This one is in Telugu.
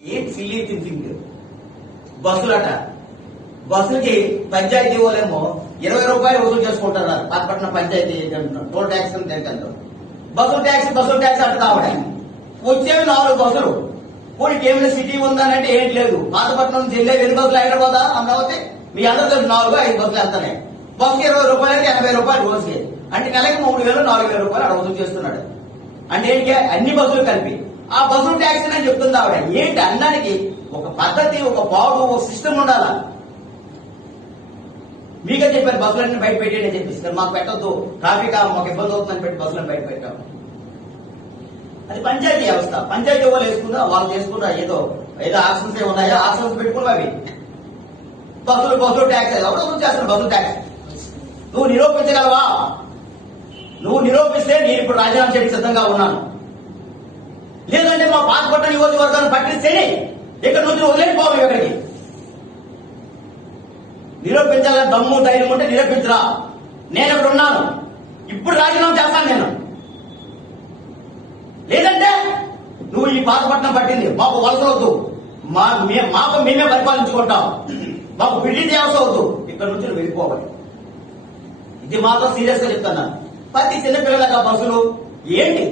ఏం సిల్లీ థింకింగ్ బస్సులట. బస్సులకి పంచాయతీ వాళ్ళేమో ఇరవై రూపాయలు వసూలు చేసుకుంటారు పాతపట్నం పంచాయతీ టోల్ ట్యాక్స్ అని బస్సులు ట్యాక్స్ బస్సులు ట్యాక్స్ అంట కావడం వచ్చేవి నాలుగు బస్సులు. పోనీ ఏమైనా సిటీ ఉందనంటే ఏంటి లేదు. పాతపట్నం నుంచి వెళ్ళే ఎన్ని బస్సులు? హైదరాబాద్ అమరావతి? మీ అందరూ నాలుగు ఐదు బస్సులు వెళ్తాయి బస్సుకి ఇరవై రూపాయలు ఎనభై రూపాయలు రోజుకి అంటే నెలకి మూడు వేలు నాలుగు వేల రూపాయలు ఆడ వసూలు చేస్తున్నాడు. అంటే అన్ని బస్సులు కలిపి. ఆ బస్సులు ట్యాక్స్ అని చెప్తుంది ఆవిడ. ఏంటి అన్నానికి ఒక పద్ధతి ఒక బాగు ఒక సిస్టమ్ ఉండాలా? మీకే చెప్పారు బస్సులన్నీ బయట పెట్టేయండి అని చెప్పేసి. మాకు పెట్టద్దు. ట్రాఫిక్ మాకు ఇబ్బంది అవుతుందని పెట్టి బస్సులను బయట పెట్టాం. అది పంచాయతీ వ్యవస్థ. పంచాయతీ వాళ్ళు వేసుకున్నా వాళ్ళు చేసుకున్నా ఏదో ఏదో ఆప్షన్స్ ఏ ఉన్నాయో? ఆప్షన్స్ పెట్టుకున్నా అవి. బస్సులు బస్సులు ట్యాక్స్ ఎవడో గురించి బస్సులు ట్యాక్స్ నువ్వు నిరూపించగలవా? నువ్వు నిరూపిస్తే నేను ఇప్పుడు రాజీనామా చేయడానికి సిద్ధంగా ఉన్నాను. లేదంటే మా పాతపట్ట నియోజకవర్గాన్ని పట్టిస్తేనే ఇక్కడ నుంచి వదిలేకపోవు ఇక్కడికి. నిరూపించాలని దమ్ము ధైర్యం ఉంటే నిరూపించరా. నేను ఇక్కడ ఉన్నాను. ఇప్పుడు రాజీనామా చేస్తాను నేను. లేదంటే నువ్వు ఈ పాతపట్నం పట్టింది. మాకు వలసవద్దు మా మాకు మేమే పరిపాలించుకుంటాం. మాకు బిల్డింగ్ అవసరం వద్దు. ఇక్కడ నుంచి వెళ్ళిపోవాలి. ఇది మాత్రం సీరియస్గా చెప్తాను. ప్రతి చిన్నపిల్లలకు ఆ బస్సులు ఏంటి?